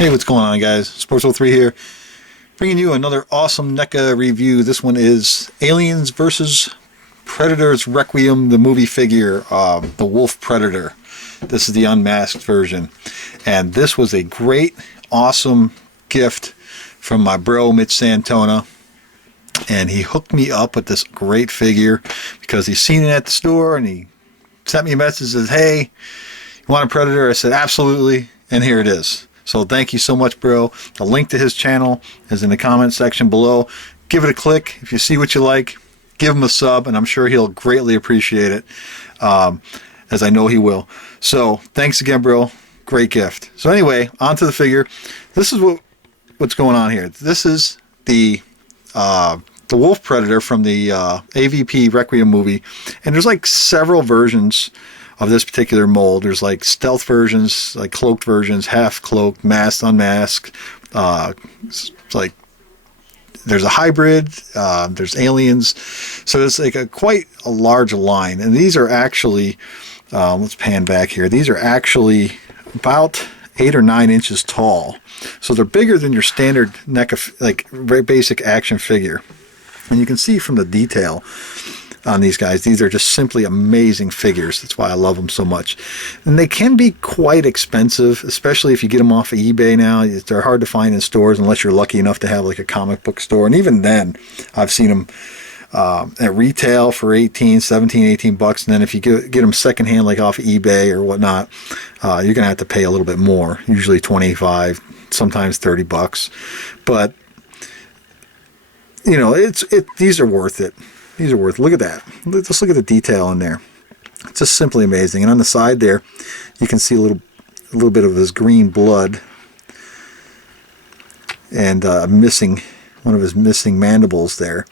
Hey, what's going on, guys? Sports03 here, bringing you another awesome NECA review. This one is Aliens vs. Predator's Requiem, the movie figure, the Wolf Predator. This is the unmasked version. And this was a great, awesome gift from my bro, Mitch Santona. And he hooked me up with this great figure because he's seen it at the store and he sent me a message that says, hey, you want a Predator? I said, absolutely. And here it is. So thank you so much, bro. The link to his channel is in the comment section below. Give it a click. If you see what you like, give him a sub, and I'm sure he'll greatly appreciate it, as I know he will. So thanks again, bro. Great gift. So anyway, on to the figure. This is what's going on here. This is the Wolf Predator from the AvP Requiem movie, and there's like several versions of this particular mold. There's like stealth versions, like cloaked versions, half cloaked, masked, unmasked. It's like there's a hybrid, there's aliens. So it's like quite a large line. And these are actually, let's pan back here. These are actually about 8 or 9 inches tall. So they're bigger than your standard NECA, like very basic action figure. And you can see from the detail on these guys, these are just simply amazing figures. That's why I love them so much. And they can be quite expensive, especially if you get them off of eBay now. They're hard to find in stores unless you're lucky enough to have like a comic book store. And even then, I've seen them at retail for 17, 18 bucks. And then if you get them secondhand, like off of eBay or whatnot, you're going to have to pay a little bit more, usually 25, sometimes 30 bucks. But, you know, these are worth it. These are worth it. Look at that. Let's look at the detail in there. It's just simply amazing. And on the side there, you can see a little bit of his green blood and one of his missing mandibles there.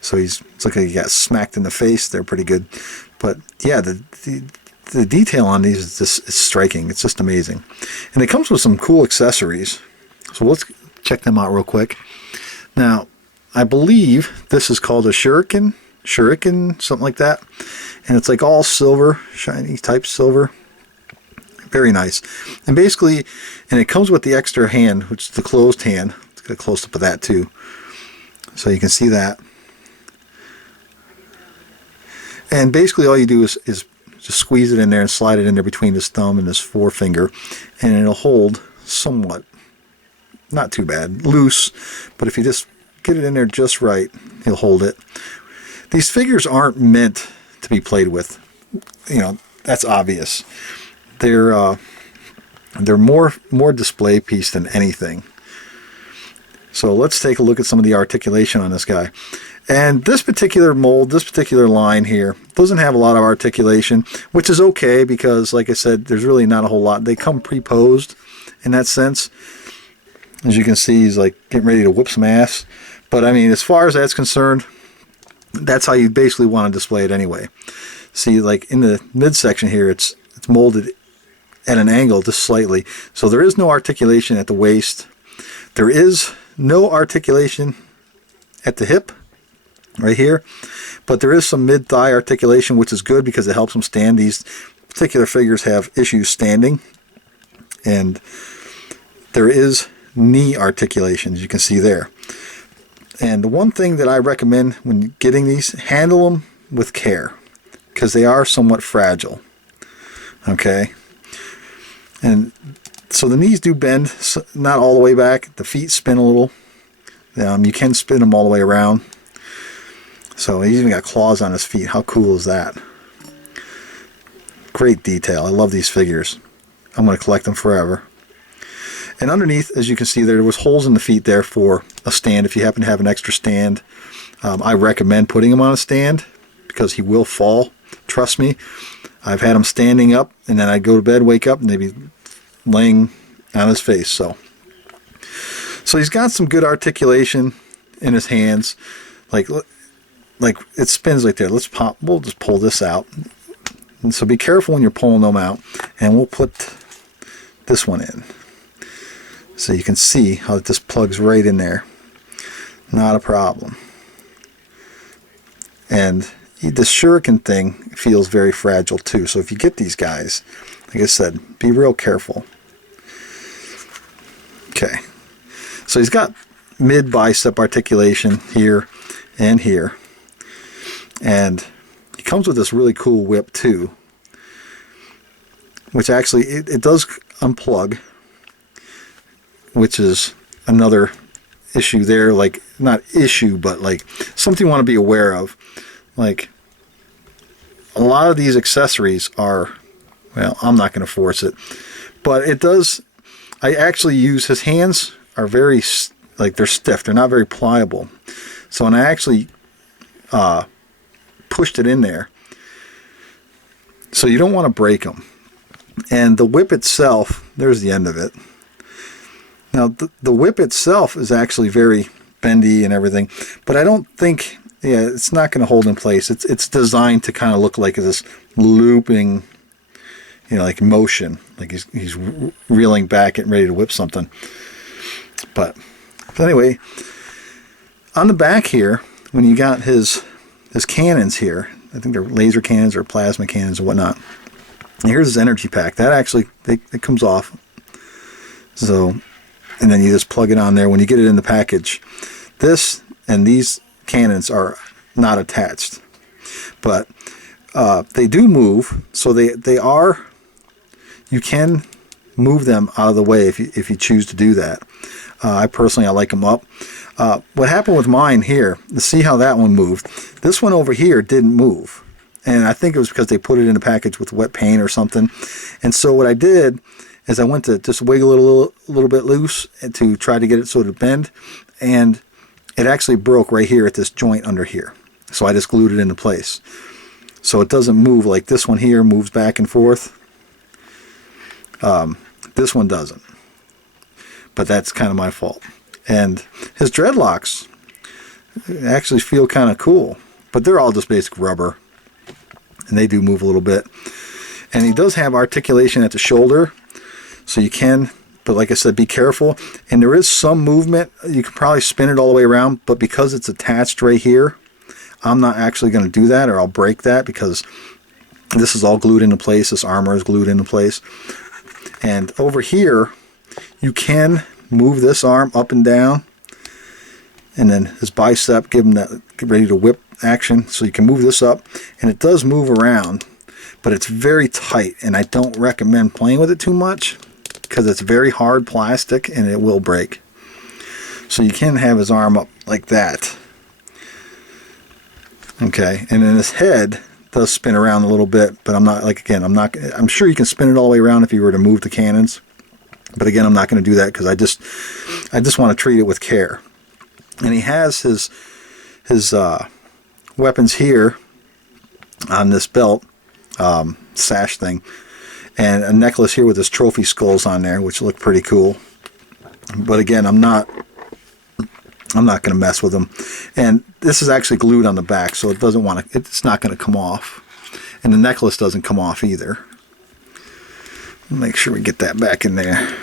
So it's like he got smacked in the face there pretty good. But yeah, the detail on these is just striking. It's just amazing. And it comes with some cool accessories. So let's check them out real quick. Now, I believe this is called a shuriken, something like that. And it's like all silver, shiny type silver. Very nice. And basically, and it comes with the extra hand, which is the closed hand. Let's get a close-up of that too. So you can see that. And basically all you do is just squeeze it in there and slide it in there between his thumb and his forefinger. And it'll hold somewhat, not too bad, loose. But if you just get it in there just right, he'll hold it. These figures aren't meant to be played with. You know, that's obvious. They're more display piece than anything. So let's take a look at some of the articulation on this guy. And this particular mold, this particular line here, doesn't have a lot of articulation, which is okay because, like I said, there's really not a whole lot. They come pre-posed in that sense. As you can see, he's like getting ready to whip some ass. But I mean, as far as that's concerned, that's how you basically want to display it anyway. See, like in the midsection here, it's molded at an angle just slightly. So there is no articulation at the waist. There is no articulation at the hip, right here. But there is some mid-thigh articulation, which is good because it helps them stand. These particular figures have issues standing. And there is knee articulation, as you can see there. And the one thing that I recommend when getting these, handle them with care, because they are somewhat fragile. Okay? And so the knees do bend, not all the way back. The feet spin a little. You can spin them all the way around. So he's even got claws on his feet. How cool is that? Great detail. I love these figures. I'm going to collect them forever. And underneath, as you can see, there was holes in the feet there for a stand. If you happen to have an extra stand, I recommend putting him on a stand because he will fall. Trust me. I've had him standing up, and then I'd go to bed, wake up, and they'd be laying on his face. So he's got some good articulation in his hands. Like it spins like there. We'll just pull this out. And so be careful when you're pulling them out. And we'll put this one in. So you can see how this plugs right in there. Not a problem. And the shuriken thing feels very fragile too. So if you get these guys, like I said, be real careful. Okay. So he's got mid bicep articulation here and here. And he comes with this really cool whip too, which actually it does unplug, which is another issue there. Like, not issue, but like something you want to be aware of. Like, a lot of these accessories are, well, I'm not going to force it, but it does. I actually use, his hands are very, like, they're stiff. They're not very pliable. So when I actually pushed it in there, so you don't want to break them. And the whip itself, there's the end of it. Now, the whip itself is actually very bendy and everything, but I don't think, yeah, it's not going to hold in place. It's designed to kind of look like this looping, you know, like motion, like he's reeling back and ready to whip something. But anyway, on the back here, when you got his cannons here, I think they're laser cannons or plasma cannons or whatnot. And here's his energy pack. That actually, it comes off. So, and then you just plug it on there when you get it in the package. This and these cannons are not attached, but they do move. So they are, you can move them out of the way if you choose to do that. I personally, I like them up. What happened with mine here, to see how that one moved, this one over here didn't move. And I think it was because they put it in a package with wet paint or something. And so what I did is I went to just wiggle it a little bit loose to try to get it so to bend. And it actually broke right here at this joint under here. So I just glued it into place. So it doesn't move like this one here moves back and forth. This one doesn't. But that's kind of my fault. And his dreadlocks actually feel kind of cool, but they're all just basic rubber, and they do move a little bit. And he does have articulation at the shoulder, so you can, but like I said, be careful. And there is some movement. You can probably spin it all the way around, but because it's attached right here, I'm not actually going to do that, or I'll break that, because this is all glued into place. This armor is glued into place. And over here, you can move this arm up and down, and then his bicep, give him that get ready to whip action. So you can move this up, and it does move around, but it's very tight, and I don't recommend playing with it too much because it's very hard plastic and it will break. So you can have his arm up like that. Okay, and then his head does spin around a little bit, but I'm not, like, again, I'm sure you can spin it all the way around if you were to move the cannons. But again, I'm not going to do that because I just want to treat it with care. And he has his weapons here on this belt sash thing, and a necklace here with his trophy skulls on there, which look pretty cool. But again, I'm not going to mess with them. And this is actually glued on the back, so it doesn't want to. It's not going to come off, and the necklace doesn't come off either. Make sure we get that back in there.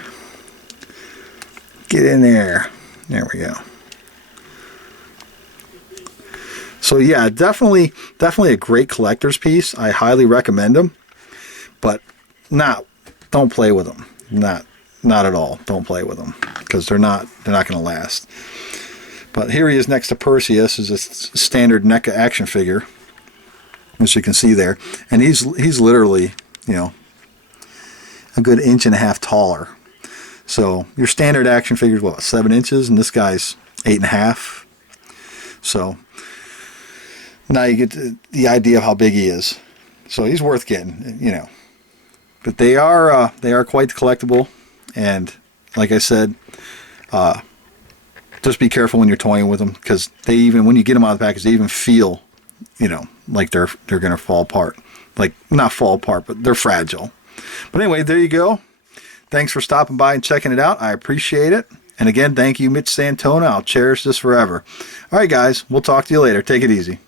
Get in there. There we go. So yeah, definitely a great collector's piece. I highly recommend them, but don't play with them. Not at all. Don't play with them because they're not going to last. But here he is next to Perseus, is a standard NECA action figure, as you can see there, and he's literally, you know, a good 1.5 inches taller. So your standard action figure is what, 7 inches, and this guy's 8.5. So now you get the idea of how big he is. So he's worth getting, you know. But they are quite collectible, and like I said, just be careful when you're toying with them, because they even, when you get them out of the package, they even feel, you know, like they're going to fall apart. Like, not fall apart, but they're fragile. But anyway, there you go. Thanks for stopping by and checking it out. I appreciate it. And again, thank you, Mitch Santona. I'll cherish this forever. All right, guys. We'll talk to you later. Take it easy.